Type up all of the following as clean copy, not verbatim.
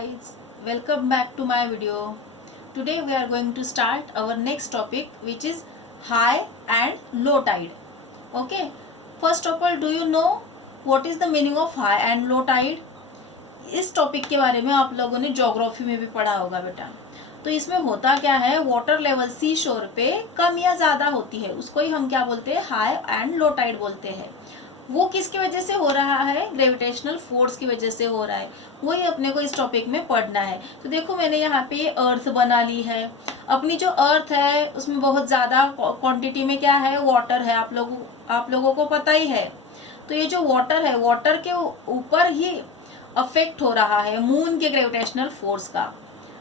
guys, welcome back to my video. Today we are going to start our next topic, which is high and low tide. Okay, first of all, do you know what is the meaning of high and low tide? इस topic के बारे में आप लोगों ने geography में भी पढ़ा होगा बेटा. तो इसमें होता क्या है, वाटर लेवल सी शोर पे कम या ज़्यादा होती है, उसको ही हम क्या बोलते हैं, हाई एंड लो टाइड बोलते हैं. वो किसकी वजह से हो रहा है, ग्रेविटेशनल फोर्स की वजह से हो रहा है. वही अपने को इस टॉपिक में पढ़ना है. तो देखो मैंने यहाँ पे अर्थ बना ली है. अपनी जो अर्थ है उसमें बहुत ज़्यादा क्वांटिटी में क्या है, वाटर है. आप लोगों को पता ही है. तो ये जो वाटर है, वाटर के ऊपर ही अफेक्ट हो रहा है मून के ग्रेविटेशनल फोर्स का.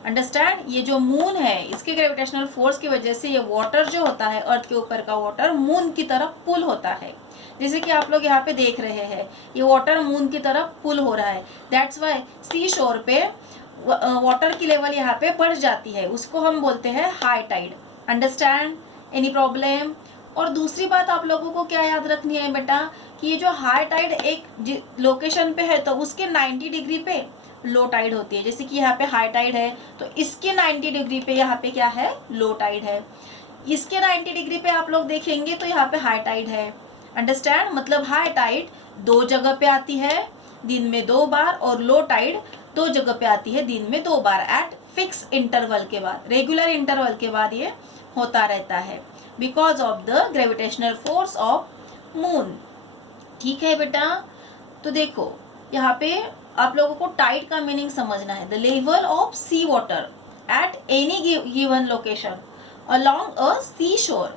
अंडरस्टैंड. ये जो मून है इसके ग्रेविटेशनल फोर्स की वजह से ये वाटर जो होता है, अर्थ के ऊपर का वाटर मून की तरफ पुल होता है. जैसे कि आप लोग यहाँ पे देख रहे हैं, ये वाटर मून की तरफ पुल हो रहा है. दैट्स वाई सी शोर पे वाटर की लेवल यहाँ पे बढ़ जाती है, उसको हम बोलते हैं high tide. Understand. Any problem. और दूसरी बात आप लोगों को क्या याद रखनी है बेटा, कि ये जो हाई टाइड एक लोकेशन पे है तो उसके 90 डिग्री पे लो टाइड होती है. जैसे कि यहाँ पे हाई टाइड है तो इसके 90 डिग्री पे यहाँ पे क्या है, लो टाइड है. इसके 90 डिग्री पे आप लोग देखेंगे तो यहाँ पे हाई टाइड है. अंडरस्टैंड. मतलब हाई टाइड दो जगह पे आती है दिन में 2 बार, और लो टाइड 2 जगह पे आती है दिन में 2 बार, एट फिक्स इंटरवल के बाद, रेगुलर इंटरवल के बाद ये होता रहता है, because of the gravitational force of moon. ठीक है बेटा. तो देखो यहाँ पे आप लोगों को टाइड का मीनिंग समझना है. The level of sea water at any given location along a seashore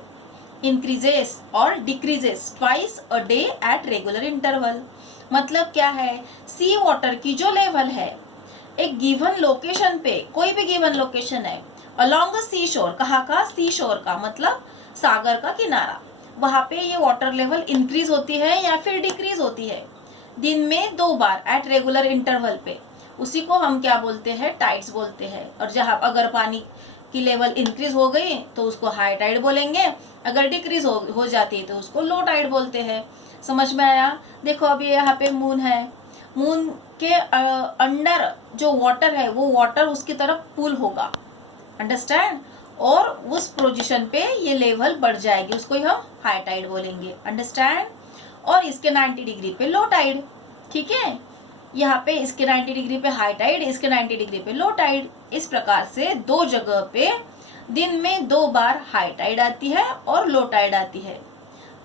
increases or decreases twice a day at regular interval. मतलब क्या है, सी वाटर की जो लेवल है एक गिवन लोकेशन पे, कोई भी गिवन लोकेशन है, along a seashore, कहाँ का, सी शोर का मतलब सागर का किनारा, वहाँ पे ये वाटर लेवल इंक्रीज होती है या फिर डिक्रीज होती है दिन में 2 बार एट रेगुलर इंटरवल पे. उसी को हम क्या बोलते हैं, टाइड्स बोलते हैं. और जहाँ अगर पानी की लेवल इंक्रीज हो गई तो उसको हाई टाइड बोलेंगे, अगर डिक्रीज हो जाती है तो उसको लो टाइड बोलते हैं. समझ में आया. देखो अभी यहाँ पे मून है, मून के अंडर जो वाटर है वो वाटर उसकी तरफ पुल होगा. अंडरस्टैंड. और उस पोजीशन पे ये लेवल बढ़ जाएगी, उसको ही हम हाई टाइड बोलेंगे. अंडरस्टैंड. और इसके 90 डिग्री पे लो टाइड. ठीक है. यहाँ पे इसके 90 डिग्री पे हाई टाइड, इसके 90 डिग्री पे लो टाइड. इस प्रकार से 2 जगह पे दिन में 2 बार हाई टाइड आती है और लो टाइड आती है.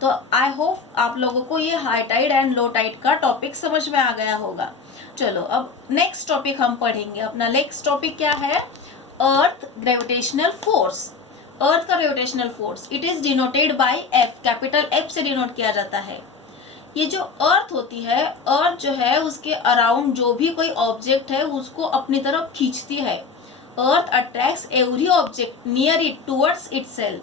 तो आई होप आप लोगों को ये high tide and low tide का टॉपिक समझ में आ गया होगा. चलो अब नेक्स्ट टॉपिक हम पढ़ेंगे. अपना नेक्स्ट टॉपिक क्या है, अर्थ ग्रेविटेशनल फोर्स. अर्थ का gravitational force it is denoted by F. Capital F से डिनोट किया जाता है. ये जो अर्थ होती है, अर्थ जो है उसके अराउंड जो भी कोई ऑब्जेक्ट है उसको अपनी तरफ खींचती है. अर्थ attracts every object near it towards itself.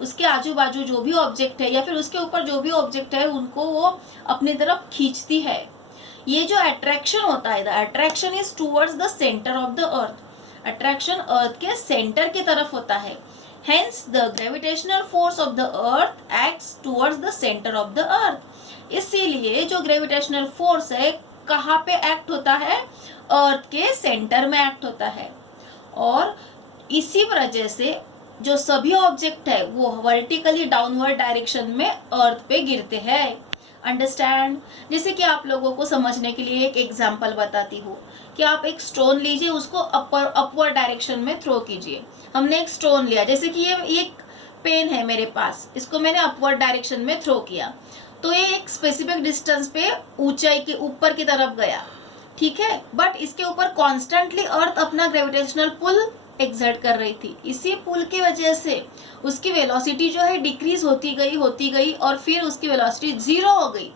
उसके आजू बाजू जो भी ऑब्जेक्ट है या फिर उसके ऊपर जो भी ऑब्जेक्ट है उनको वो अपनी तरफ खींचती है. ये जो अट्रैक्शन होता है, the attraction is towards the centre of the earth. Attraction earth के सेंटर की तरफ होता है. Hence, the gravitational force of the earth acts towards the center of the earth. इसीलिए जो ग्रेविटेशनल फोर्स है कहाँ पे एक्ट होता है, अर्थ के सेंटर में एक्ट होता है. और इसी वजह से जो सभी ऑब्जेक्ट है वो वर्टिकली डाउनवर्ड डायरेक्शन में अर्थ पे गिरते हैं. अंडरस्टैंड. जैसे कि आप लोगों को समझने के लिए एक एग्जांपल बताती हूँ कि आप एक स्टोन लीजिए, उसको अपवर्ड डायरेक्शन में थ्रो कीजिए. हमने एक स्टोन लिया, जैसे कि ये एक पेन है मेरे पास, इसको मैंने अपवर्ड डायरेक्शन में थ्रो किया तो ये एक स्पेसिफिक डिस्टेंस पे ऊंचाई के ऊपर की तरफ गया. ठीक है. बट इसके ऊपर कॉन्स्टेंटली अर्थ अपना ग्रेविटेशनल पुल एक्सर्ट कर रही थी. इसी पुल की वजह से उसकी वेलोसिटी जो है डिक्रीज होती गई और फिर उसकी वेलोसिटी 0 हो गई.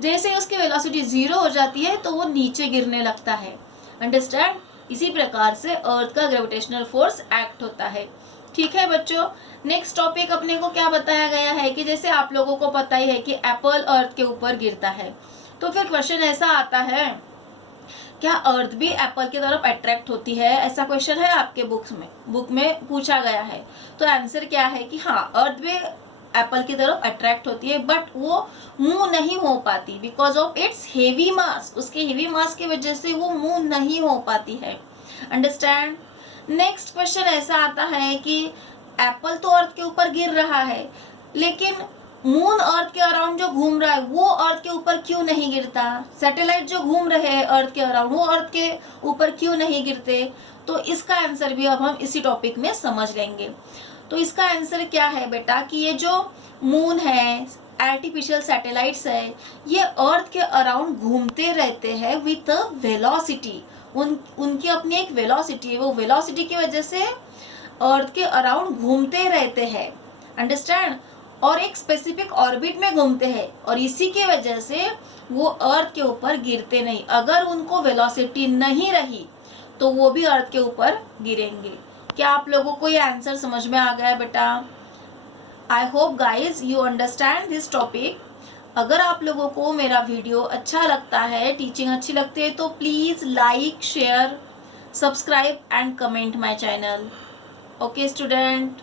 जैसे उसकी वेलोसिटी 0 हो जाती है तो वो नीचे गिरने लगता है. अंडरस्टैंड. इसी प्रकार से अर्थ का ग्रेविटेशनल फोर्स एक्ट होता है. ठीक है बच्चों. नेक्स्ट टॉपिक अपने को क्या बताया गया है कि जैसे आप लोगों को पता ही है कि एप्पल अर्थ के ऊपर गिरता है, तो फिर क्वेश्चन ऐसा आता है, क्या अर्थ भी एप्पल की तरफ अट्रैक्ट होती है? ऐसा क्वेश्चन है आपके बुक में पूछा गया है. तो आंसर क्या है कि हाँ, अर्थ भी एप्पल की तरफ अट्रैक्ट होती है, बट वो मूव नहीं हो पाती बिकॉज ऑफ इट्स हेवी मास। उसके हेवी मास की वजह से वो मूव नहीं हो पाती है। अंडरस्टैंड। नेक्स्ट क्वेश्चन ऐसा आता है कि एप्पल तो अर्थ के ऊपर गिर रहा है, लेकिन मून अर्थ के अराउंड जो घूम रहा है वो अर्थ के ऊपर क्यों नहीं गिरता? सैटेलाइट जो घूम रहे हैं अर्थ के अराउंड वो अर्थ के ऊपर क्यों नहीं गिरते? तो इसका आंसर भी अब हम इसी टॉपिक में समझ लेंगे। तो इसका आंसर क्या है बेटा कि ये जो मून है, आर्टिफिशियल सैटेलाइट्स है, ये अर्थ के अराउंड घूमते रहते हैं विथ अ वेलोसिटी। उनकी अपनी एक वेलोसिटी है, वो वेलोसिटी की वजह से अर्थ के अराउंड घूमते रहते हैं। अंडरस्टैंड। और एक स्पेसिफिक ऑर्बिट में घूमते हैं और इसी की वजह से वो अर्थ के ऊपर गिरते नहीं। अगर उनको वेलोसिटी नहीं रही तो वो भी अर्थ के ऊपर गिरेंगे। क्या आप लोगों को ये आंसर समझ में आ गया बेटा? I hope guys you understand this topic. अगर आप लोगों को मेरा वीडियो अच्छा लगता है, टीचिंग अच्छी लगती है, तो please like, share, subscribe and comment my channel. Okay student.